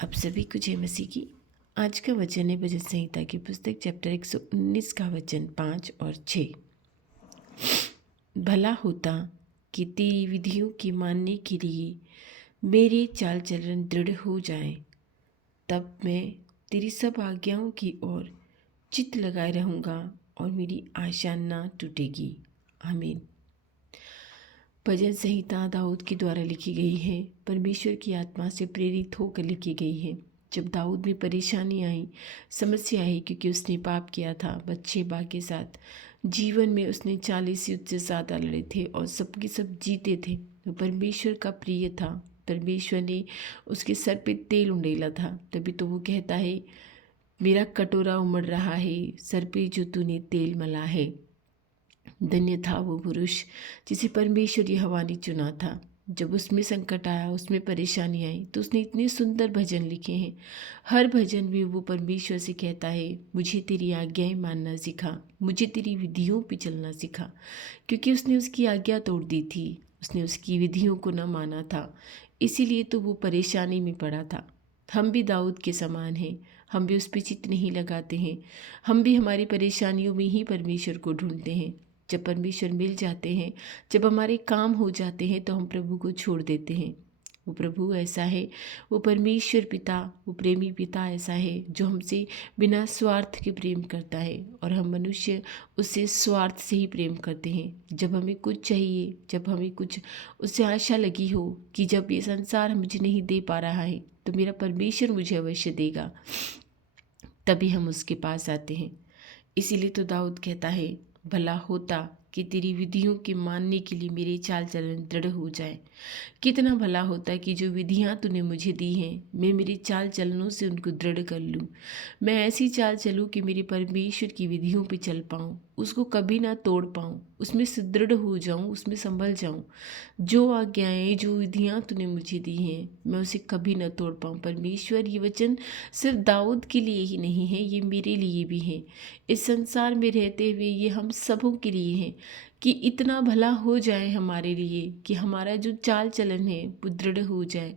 आप सभी को जय मसीह की। आज का वचन है भजन संहिता की पुस्तक चैप्टर 119 का वचन 5 और 6। भला होता कि तेरी विधियों के मानने के लिए मेरे चाल चलन दृढ़ हो जाए, तब मैं तेरी सब आज्ञाओं की ओर चित्त लगाए रहूँगा और मेरी आशा ना टूटेगी। आमीन। भजन संहिता दाऊद के द्वारा लिखी गई है, परमेश्वर की आत्मा से प्रेरित होकर लिखी गई है। जब दाऊद में परेशानी आई, समस्या आई, क्योंकि उसने पाप किया था बत्शेबा के साथ। जीवन में उसने 40 युद्ध से ज़्यादा लड़े थे और सबके सब जीते थे। वो परमेश्वर का प्रिय था। परमेश्वर ने उसके सर पे तेल उंडेला था। तभी तो वो कहता है, मेरा कटोरा उमड़ रहा है, सर पे जो तूने तेल मला है। धन्य था वो पुरुष जिसे परमेश्वर यहोवा ने चुना था। जब उसमें संकट आया, उसमें परेशानी आई, तो उसने इतने सुंदर भजन लिखे हैं। हर भजन में वो परमेश्वर से कहता है, मुझे तेरी आज्ञाएं मानना सिखा, मुझे तेरी विधियों पे चलना सिखा। क्योंकि उसने उसकी आज्ञा तोड़ दी थी, उसने उसकी विधियों को न माना था, इसीलिए तो वो परेशानी में पड़ा था। हम भी दाऊद के समान हैं। हम भी उस पर चित्त नहीं लगाते हैं। हम भी हमारी परेशानियों में ही परमेश्वर को ढूंढते हैं। जब परमेश्वर मिल जाते हैं, जब हमारे काम हो जाते हैं, तो हम प्रभु को छोड़ देते हैं। वो प्रभु ऐसा है, वो परमेश्वर पिता, वो प्रेमी पिता ऐसा है जो हमसे बिना स्वार्थ के प्रेम करता है, और हम मनुष्य उससे स्वार्थ से ही प्रेम करते हैं। जब हमें कुछ चाहिए, जब हमें कुछ उससे आशा लगी हो कि जब ये संसार मुझे नहीं दे पा रहा है, तो मेरा परमेश्वर मुझे अवश्य देगा, तभी हम उसके पास आते हैं। इसीलिए तो दाऊद कहता है, भला होता कि तेरी विधियों के मानने के लिए मेरे चाल चलन दृढ़ हो जाए। कितना भला होता है कि जो विधियाँ तूने मुझे दी हैं, मैं मेरे चाल चलनों से उनको दृढ़ कर लूँ। मैं ऐसी चाल चलूँ कि मेरे परमेश्वर की विधियों पे चल पाऊँ, उसको कभी ना तोड़ पाऊँ, उसमें सुदृढ़ हो जाऊँ, उसमें संभल जाऊँ। जो आज्ञाएं, जो विधियाँ तूने मुझे दी हैं, मैं उसे कभी ना तोड़ पाऊँ। परमेश्वर, ये वचन सिर्फ दाऊद के लिए ही नहीं है, ये मेरे लिए भी है। इस संसार में रहते हुए ये हम सबों के लिए है कि इतना भला हो जाए हमारे लिए कि हमारा जो चाल चलन है वो दृढ़ हो जाए,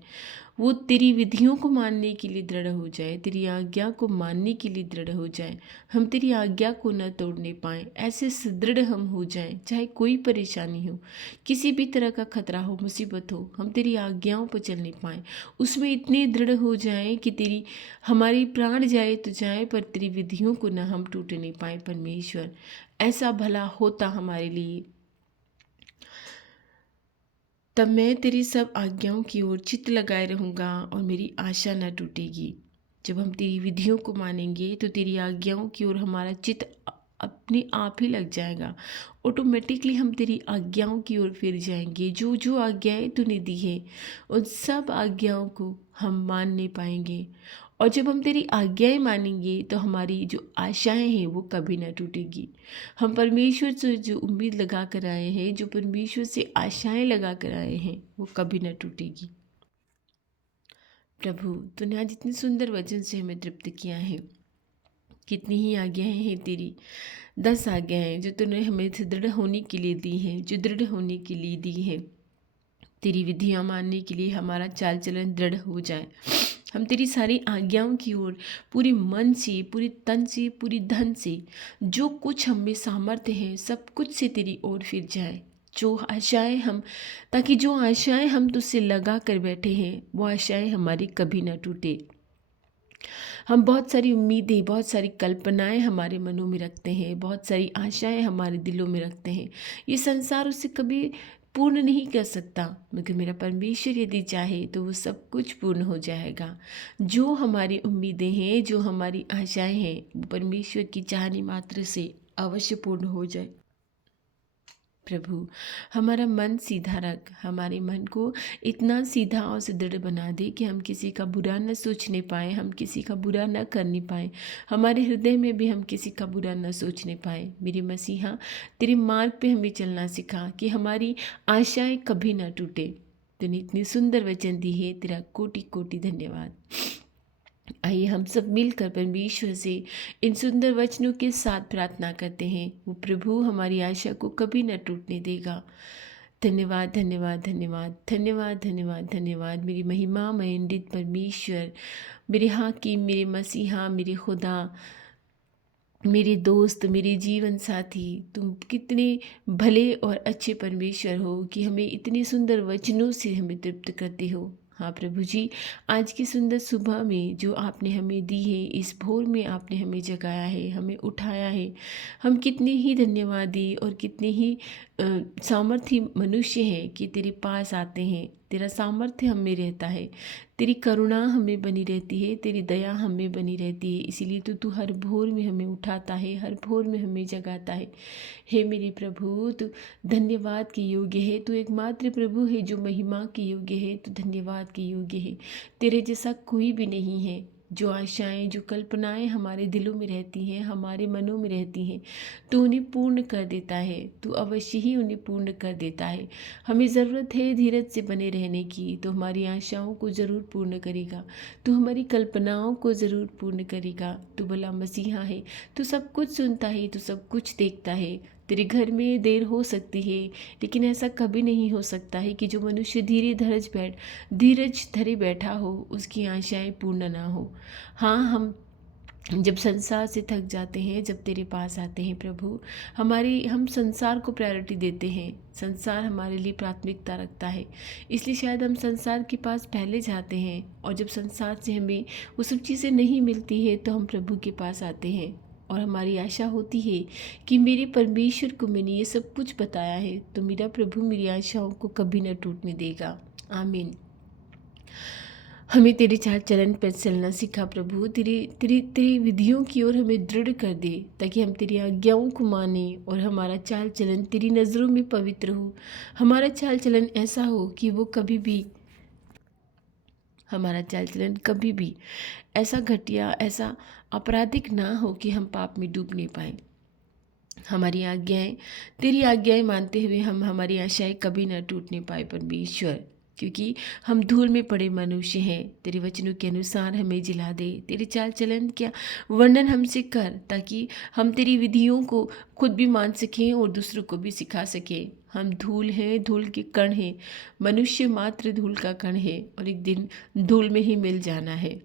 वो तेरी विधियों को मानने के लिए दृढ़ हो जाए, तेरी आज्ञा को मानने के लिए दृढ़ हो जाए। हम तेरी आज्ञा को न तोड़ने पाएँ, ऐसे सुदृढ़ हम हो जाएं। चाहे कोई परेशानी हो, किसी भी तरह का खतरा हो, मुसीबत हो, हम तेरी आज्ञाओं पर चलने पाएँ, उसमें इतने दृढ़ हो जाएं कि तेरी हमारी प्राण जाए तो जाए, पर तेरी विधियों को न हम टूटने पाए। परमेश्वर, ऐसा भला होता हमारे लिए, तब मैं तेरी सब आज्ञाओं की ओर चित्त लगाए रहूँगा और मेरी आशा न टूटेगी। जब हम तेरी विधियों को मानेंगे, तो तेरी आज्ञाओं की ओर हमारा चित्त अपने आप ही लग जाएगा। ऑटोमेटिकली हम तेरी आज्ञाओं की ओर फिर जाएंगे। जो जो आज्ञाएं तूने दी है, उन सब आज्ञाओं को हम मानने पाएंगे। और जब हम तेरी आज्ञाएं मानेंगे, तो हमारी जो आशाएं हैं वो कभी ना टूटेगी। हम परमेश्वर से जो उम्मीद लगा कर आए हैं, जो परमेश्वर से आशाएं लगा कर आए हैं, वो कभी ना टूटेगी। प्रभु, तूने आज इतने सुंदर वचन से हमें तृप्त किया है। कितनी ही आज्ञाएं हैं तेरी, 10 आज्ञाएं जो तूने हमें दृढ़ होने के लिए दी हैं, जो दृढ़ होने के लिए दी है। तेरी विधियाँ मानने के लिए हमारा चाल चलन दृढ़ हो जाए। हम तेरी सारी आज्ञाओं की ओर पूरे मन से, पूरे तन से, पूरी धन से, जो कुछ हम में सामर्थ्य है, सब कुछ से तेरी ओर फिर जाए। जो आशाएं हम ताकि जो आशाएं हम तुझसे लगा कर बैठे हैं, वो आशाएं हमारी कभी ना टूटे। हम बहुत सारी उम्मीदें, बहुत सारी कल्पनाएं हमारे मनों में रखते हैं, बहुत सारी आशाएं हमारे दिलों में रखते हैं। ये संसार उससे कभी पूर्ण नहीं कर सकता, मगर मेरा परमेश्वर यदि चाहे तो वो सब कुछ पूर्ण हो जाएगा। जो हमारी उम्मीदें हैं, जो हमारी आशाएं हैं, वो परमेश्वर की चाहने मात्र से अवश्य पूर्ण हो जाए। प्रभु, हमारा मन सीधा रख, हमारे मन को इतना सीधा और सुदृढ़ बना दे कि हम किसी का बुरा न सोचने पाए, हम किसी का बुरा न करने पाए, हमारे हृदय में भी हम किसी का बुरा न सोचने पाए। मेरे मसीहा, तेरे मार्ग पे हमें चलना सिखा कि हमारी आशाएं कभी ना टूटे। तूने इतनी सुंदर वचन दी है, तेरा कोटि कोटि धन्यवाद। आइए हम सब मिलकर परमेश्वर से इन सुंदर वचनों के साथ प्रार्थना करते हैं। वो प्रभु हमारी आशा को कभी न टूटने देगा। धन्यवाद धन्यवाद धन्यवाद धन्यवाद धन्यवाद धन्यवाद मेरी महिमा मयंडित परमेश्वर, मेरे हाकिम, मेरे मसीहा, मेरे खुदा, मेरे दोस्त, मेरे जीवन साथी, तुम कितने भले और अच्छे परमेश्वर हो कि हमें इतने सुंदर वचनों से हमें तृप्त करते हो। हाँ प्रभु जी, आज की सुंदर सुबह में जो आपने हमें दी है, इस भोर में आपने हमें जगाया है, हमें उठाया है, हम कितने ही धन्यवादी और कितने ही सामर्थ्य मनुष्य हैं कि तेरे पास आते हैं। तेरा सामर्थ्य हम में रहता है, तेरी करुणा हमें बनी रहती है, तेरी दया हमें बनी रहती है। इसीलिए तो तू हर भोर में हमें उठाता है, हर भोर में हमें जगाता है। हे मेरे प्रभु, तू धन्यवाद के योग्य है। तू एकमात्र प्रभु है जो महिमा के योग्य है, तू धन्यवाद के योग्य है। तेरे जैसा कोई भी नहीं है। जो आशाएं, जो कल्पनाएं हमारे दिलों में रहती हैं, हमारे मनों में रहती हैं, तू उन्हें पूर्ण कर देता है। तू अवश्य ही उन्हें पूर्ण कर देता है। हमें ज़रूरत है धीरज से बने रहने की, तो हमारी आशाओं को ज़रूर पूर्ण करेगा। तू हमारी कल्पनाओं को ज़रूर पूर्ण करेगा। तू भला मसीहा है, तू सब कुछ सुनता है, तू सब कुछ देखता है। तेरे घर में देर हो सकती है, लेकिन ऐसा कभी नहीं हो सकता है कि जो मनुष्य धीरज धरे बैठा हो, उसकी आशाएं पूर्ण ना हो। हाँ, हम जब संसार से थक जाते हैं, जब तेरे पास आते हैं प्रभु, हम संसार को प्रायोरिटी देते हैं। संसार हमारे लिए प्राथमिकता रखता है, इसलिए शायद हम संसार के पास पहले जाते हैं। और जब संसार से हमें वो सब चीज़ें नहीं मिलती है, तो हम प्रभु के पास आते हैं और हमारी आशा होती है कि मेरे परमेश्वर को मैंने ये सब कुछ बताया है, तो मेरा प्रभु मेरी आशाओं को कभी न टूटने देगा। आमीन। हमें तेरे चाल चलन पर चलना सिखा प्रभु। तेरी तेरी तेरी विधियों की ओर हमें दृढ़ कर दे, ताकि हम तेरी आज्ञाओं को माने और हमारा चाल चलन तेरी नज़रों में पवित्र हो। हमारा चाल चलन ऐसा हो कि वो हमारा चाल चलन कभी भी ऐसा घटिया, ऐसा आपराधिक ना हो कि हम पाप में डूब नहीं पाए। हमारी आज्ञाएं, तेरी आज्ञाएं मानते हुए हम हमारी आशाएं कभी ना टूटने पाए परमेश्वर, क्योंकि हम धूल में पड़े मनुष्य हैं। तेरे वचनों के अनुसार हमें जिला दे। तेरे चाल चलन क्या वर्णन हमसे कर, ताकि हम तेरी विधियों को खुद भी मान सकें और दूसरों को भी सिखा सकें। हम धूल हैं, धूल के कण हैं। मनुष्य मात्र धूल का कण है और एक दिन धूल में ही मिल जाना है।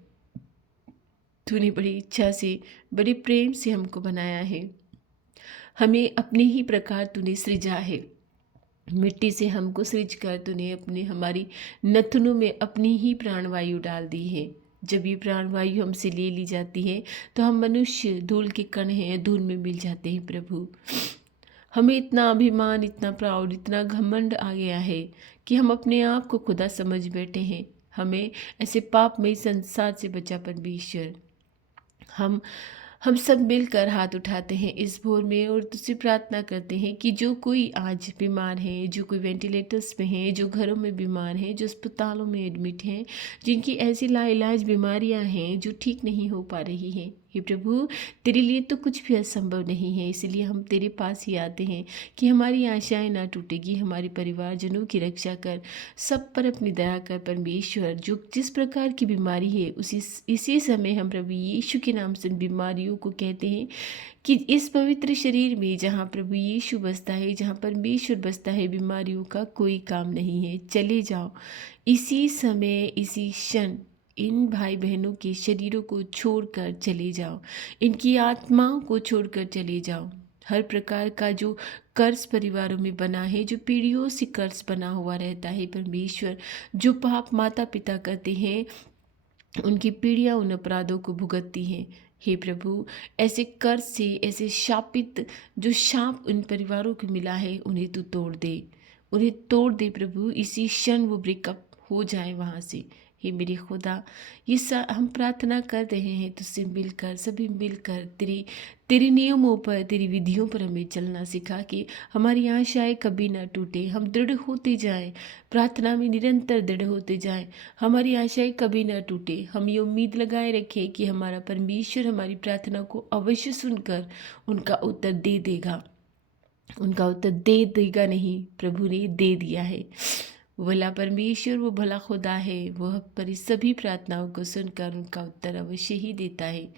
तूने बड़ी इच्छा से, बड़े प्रेम से हमको बनाया है। हमें अपने ही प्रकार तूने सृजा है। मिट्टी से हमको सृज कर तूने हमारी नथनों में अपनी ही प्राणवायु डाल दी है। जब ये प्राणवायु हमसे ले ली जाती है, तो हम मनुष्य धूल के कण हैं, धूल में मिल जाते हैं प्रभु। हमें इतना अभिमान, इतना प्राउड, इतना घमंड आ गया है कि हम अपने आप को खुदा समझ बैठे हैं। हमें ऐसे पापमय संसार से बचा परमेश्वर। हम सब मिलकर हाथ उठाते हैं इस भोर में और तुझसे प्रार्थना करते हैं कि जो कोई आज बीमार है, जो कोई वेंटिलेटर्स पे हैं, जो घरों में बीमार हैं, जो अस्पतालों में एडमिट हैं, जिनकी ऐसी लाइलाज बीमारियां हैं जो ठीक नहीं हो पा रही हैं, हे प्रभु, तेरे लिए तो कुछ भी असंभव नहीं है। इसलिए हम तेरे पास ही आते हैं कि हमारी आशाएं ना टूटेगी। हमारे परिवारजनों की रक्षा कर, सब पर अपनी दया कर परमेश्वर। जो जिस प्रकार की बीमारी है, इसी समय हम प्रभु यीशु के नाम से बीमारियों को कहते हैं कि इस पवित्र शरीर में जहाँ प्रभु यीशु बसता है, जहाँ परमेश्वर बसता है, बीमारियों का कोई काम नहीं है। चले जाओ इसी समय, इसी क्षण इन भाई बहनों के शरीरों को छोड़कर चले जाओ, इनकी आत्माओं को छोड़कर चले जाओ। हर प्रकार का जो कर्ज परिवारों में बना है, जो पीढ़ियों से कर्ज बना हुआ रहता है परमेश्वर, जो पाप माता पिता करते हैं, उनकी पीढ़ियाँ उन अपराधों को भुगतती हैं। हे प्रभु, ऐसे कर्ज से, ऐसे शापित जो शाप उन परिवारों को मिला है, उन्हें तू तोड़ दे, उन्हें तोड़ दे प्रभु। इसी क्षण वो ब्रेकअप हो जाए वहाँ से। हे मेरे खुदा, हम प्रार्थना कर रहे हैं तुझसे मिलकर, सभी मिलकर तेरे नियमों पर, तेरी विधियों पर हमें चलना सिखा कि हमारी आशाएं कभी ना टूटे। हम दृढ़ होते जाएं, प्रार्थना में निरंतर दृढ़ होते जाएं, हमारी आशाएं कभी ना टूटे। हम ये उम्मीद लगाए रखें कि हमारा परमेश्वर हमारी प्रार्थना को अवश्य सुनकर उनका उत्तर दे देगा। नहीं, प्रभु ने दे दिया है। वो भला परमेश्वर, वो भला खुदा है। वो हमारी सभी प्रार्थनाओं को सुनकर उनका उत्तर अवश्य ही देता है।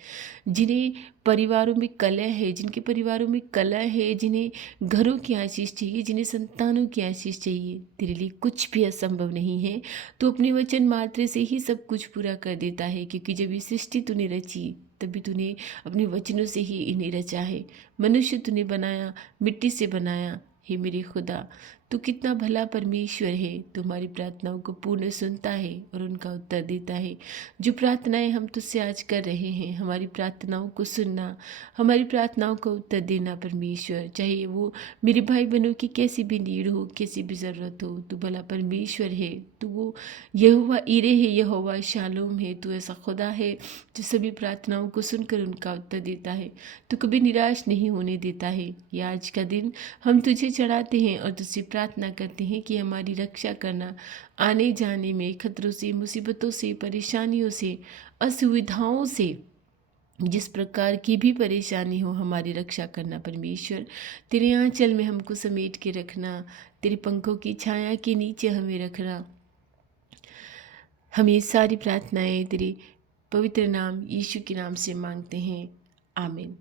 जिन्हें परिवारों में कलह है, जिनके परिवारों में कलह है, जिन्हें घरों की आशीष चाहिए, जिन्हें संतानों की आशीष चाहिए, तेरे लिए कुछ भी असंभव नहीं है। तो अपने वचन मात्र से ही सब कुछ पूरा कर देता है, क्योंकि जब ये सृष्टि तूने रची तभी तूने अपने वचनों से ही इन्हें रचा है। मनुष्य तूने बनाया, मिट्टी से बनाया। हे मेरे खुदा, तू कितना भला परमेश्वर है। तुम्हारी प्रार्थनाओं को पूर्ण सुनता है और उनका उत्तर देता है। जो प्रार्थनाएं हम तुझसे आज कर रहे हैं, हमारी प्रार्थनाओं को सुनना, हमारी प्रार्थनाओं को उत्तर देना परमेश्वर, चाहे वो मेरे भाई बहनों की कैसी भी नीड हो, कैसी भी ज़रूरत हो, तू भला परमेश्वर है। तू वो यहोवा ईरे है, यहोवा शालोम है। तू ऐसा खुदा है जो सभी प्रार्थनाओं को सुनकर उनका उत्तर देता है। तू कभी निराश नहीं होने देता है। ये आज का दिन हम तुझे चढ़ाते हैं और तुझसे प्रार्थना करते हैं कि हमारी रक्षा करना, आने जाने में खतरों से, मुसीबतों से, परेशानियों से, असुविधाओं से, जिस प्रकार की भी परेशानी हो, हमारी रक्षा करना परमेश्वर। तेरे आंचल में हमको समेट के रखना, तेरे पंखों की छाया के नीचे हमें रखना। हम ये सारी प्रार्थनाएं तेरे पवित्र नाम यीशु के नाम से मांगते हैं, आमीन।